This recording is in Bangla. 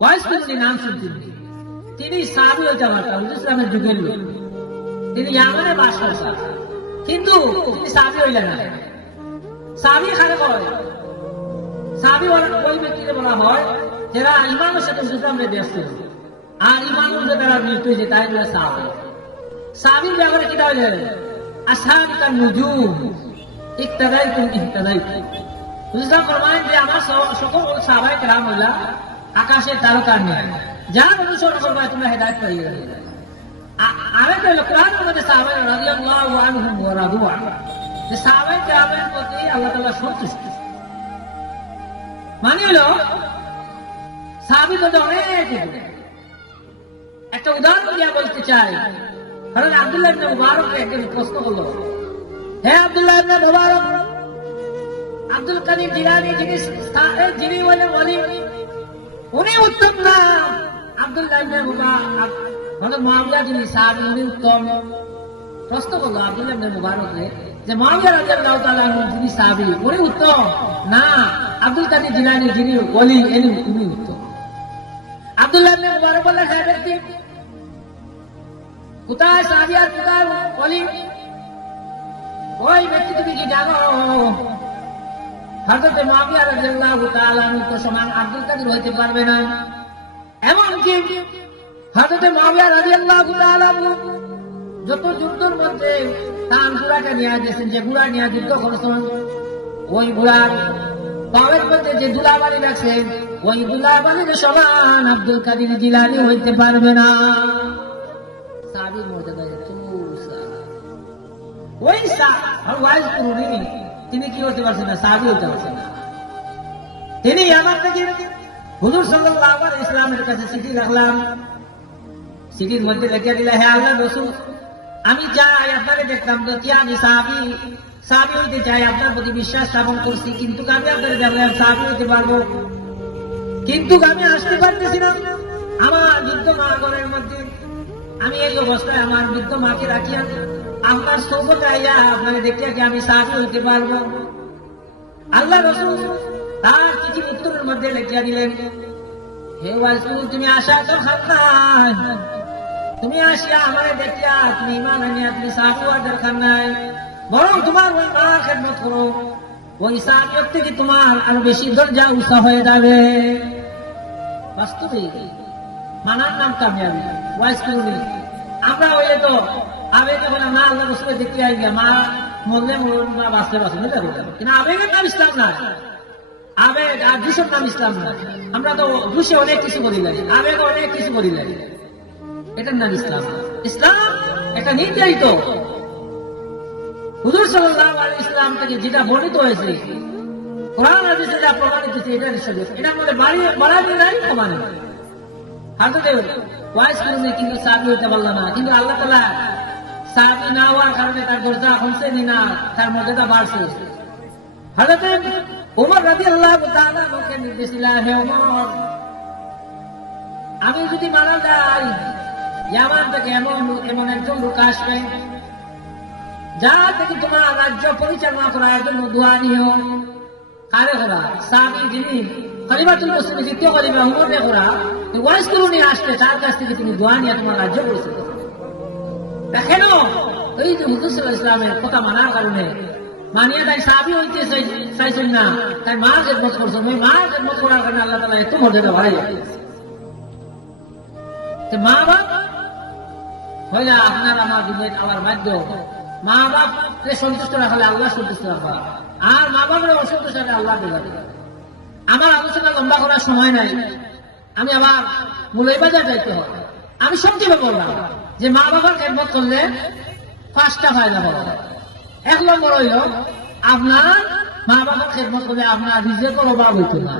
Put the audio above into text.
ওয়াইস কুরুনি নাম শুনছেন, তিনি সাহাবী হইতে পারতেন, ইসলামের যুগের লোক। তিনি ইয়ামানে বাস করতেন, কিন্তু তিনি সাহাবী হইলেন না। সাহাবী কারে হয়? সাহাবী ওই ব্যক্তিকে বলা হয় যারা ইমানের সাথে ইসলামের ব্যস্ত, আর ইমানের যে তারা মৃত্যু হয়েছে তাই বলে সাহাবী। সাহাবীর ব্যাপারে কিটা হইলেন? আসহাবিকান নুজুম ইক্তাদাইতুম ইহতাদাইতুম। বুঝলাম ফরমায় যে আমার সকল সাহাবায়ে কেরাম হইলা আকাশের তারকার ন্যায়, যার অনুসরণ করবে তোমরা হেদায়েত পেয়ে যাবে। আরেকটা হলো কোরআনের মধ্যে সাহাবায়ে রাদিয়াল্লাহু আনহুম ওয়া রাদু আনহু, যে সাহাবায়ে কেরামের প্রতি আল্লাহ তাআলা সন্তুষ্ট। মানে হলো সাহাবী তো অনেক। একটা উদাহরণ দিয়ে বলতে চাই। কারণ আব্দুল্লাহ ইবনে মুবারককে একজন প্রশ্ন করলো, হে আব্দুল্লাহ ইবনে মুবারক, আব্দুল কাদের জিলানী যিনি বলেন ওলি, উনি উত্তম না? আব্দুল্লাহ ইবনে মুবারক মানে মুআবিয়া যিনি সাহাবী, উনি উত্তম? প্রশ্ন করলো আব্দুল্লাহ ইবনে মুবারককে যে মুআবিয়া রাদিয়াল্লাহু তাআলা আনহু যিনি সাহাবী, উনি উত্তম না আব্দুল কাদের জিলানী যিনি ওলি উনি উত্তম? আব্দুল্লাহ ইবনে মুবারক বললেন, হ্যাঁ ব্যক্তি, কোথায় সাহাবী আর কোথায় ওলি? ওই ব্যক্তি তুমি কি জানো? হযরত মুআবিয়া রাদিয়াল্লাহু তাআলা আনহু তো সমান আব্দুল কাদের হইতে পারবে না। এমনকি হযরত মুআবিয়া রাদিয়াল্লাহু তাআলা আনহু যত যুদ্ধের মধ্যে তার ঘোড়াটা নিয়ে গেছেন, যে ঘোড়া নিয়ে যুদ্ধ করেছেন, ওই ঘোড়ার পায়ের মধ্যে যে ধুলাবালি লাগছে, ওই ধুলাবালির সমান আব্দুল কাদের জিলানী হইতে পারবে না। সাহাবীর মর্যাদা ওই ওয়াইজ কুরুনি, তিনি কি করতে পারছেন না? সাহাবী হইতে পারছেন না। তিনি আমার থেকে হুজুর সাল্লাল্লাহু আলাইহি ওয়াসাল্লামের কাছে চিঠি রাখলাম, চিঠির মধ্যে লিখে দিলে, হে আল্লাহর রাসূল, আমি চাই আপনাকে দেখতাম যে আমি সাহাবী হইতে চাই, আপনার প্রতি বিশ্বাস স্থাপন করছি, কিন্তু আমি আপনাকে দেখলাম সাহাবী হইতে পারবো, কিন্তু আমি আসতে পারতেছি না। আমার বৃদ্ধ মা ঘরের মধ্যে, আমি এই অবস্থায় আমার বৃদ্ধ মাকে রাখিয়া আপনার সোহবতে আইয়া আপনাকে দেখিয়া কি আমি সাহাবী হইতে পারবো? আল্লাহ রাসূল তার চিঠির উত্তরের মধ্যে লিখিয়া দিলেন, হে রাসূল, তুমি আশা তো খান, তুমি আসিয়া আমারে দেখিয়া তুমি ঈমান আনিয়া তুমি সাহাবী হওয়ার দরকার নাই, বরং তোমার ওই মার খেদমত করো, ওই সাহাবীর থেকে তোমার আরো বেশি দরজা উঁচা হয়ে যাবে। বাস্তবিক মানার নাম কামিয়াবি। ওয়াইজ কুরুনি আমরা হইলে তো আবেগে বলে না আল্লাহ রাসূলের দেখতে আই গিয়া মা মরলে মরুন না বাঁচলে বাঁচুন, এটা বললাম, কিন্তু আবেগের নাম ইসলাম না। আবেগ আর দুশোর নাম ইসলাম না। আমরা তো দুশে অনেক কিছু বলি লাগে, আবেগ অনেক কিছু বলি লাগে, এটার নাম ইসলাম। ইসলাম একটা নির্ধারিত, হুজুর সাল্লাল্লাহু আলাইহি ওয়াসাল্লাম থেকে যেটা বর্ণিত হয়েছে, কোরআন হাদিসে যা প্রমাণিত হয়েছে, এটার শরীয়ত। এটার মধ্যে বাড়ানো নাই, কমানো নাই। হযরত ওয়াইস কুরুনি কিন্তু সাহাবী হইতে পারল না, কিন্তু আল্লাহ তাআলা সাহাবী না হওয়ার কারণে তার দরজা কমছেনি না, তার মর্যাদা বাড়ছে। হযরত ওমর রাদিয়াল্লাহু তাআলা আনহুকে নির্দেশ দিলেন, হে ওমর, আমি যদি মারা যাই, ইয়ামান থেকে এমন একজন লোক আসবে যার থেকে তোমার রাজ্য পরিচালনা করার জন্য দোয়া নিও। কারে করা? সাহাবী যিনি খলিফাতুল মুসলিমিন দ্বিতীয় খলিফা ওমরে করা, ওয়াইস কুরুনি আসবে, তার কাছ থেকে তুমি দোয়া নিয়ে তোমার রাজ্য পরিচালনা করো। দেখেন এই যে হুজুর সাল্লাল্লাহু আলাইহি ওয়াসাল্লামের কথা মানার কারণে মানিয়া তাই সাহাবী হইতে চাইছেন না, তাই মার খেদমত করছেন। ওই মার খেদমত করার কারণে আল্লাহ তাআলা এত মর্যাদা বাড়াই দিয়েছেন। মা বাপ হইলে আপনার আমার দুনিয়ার আমার মাধ্যম, মা বাপকে সন্তুষ্ট রাখলে আল্লাহ সন্তুষ্ট রাখবা, আর মা বাপের অসন্তুষ্ট রাখলে আল্লাহ দেবে। আমার আলোচনা লম্বা করার সময় নাই, আমি আবার মৌলভীবাজার যাইতে হবে। আমি সংক্ষেপে বললাম যে মা বাবার খেদমত করলে 5টা ফায়দা পাওয়া যায়। 1 নম্বর হইল আপনার মা বাবার খেদমত করলে আপনার রিজিকের অভাব হইতো না।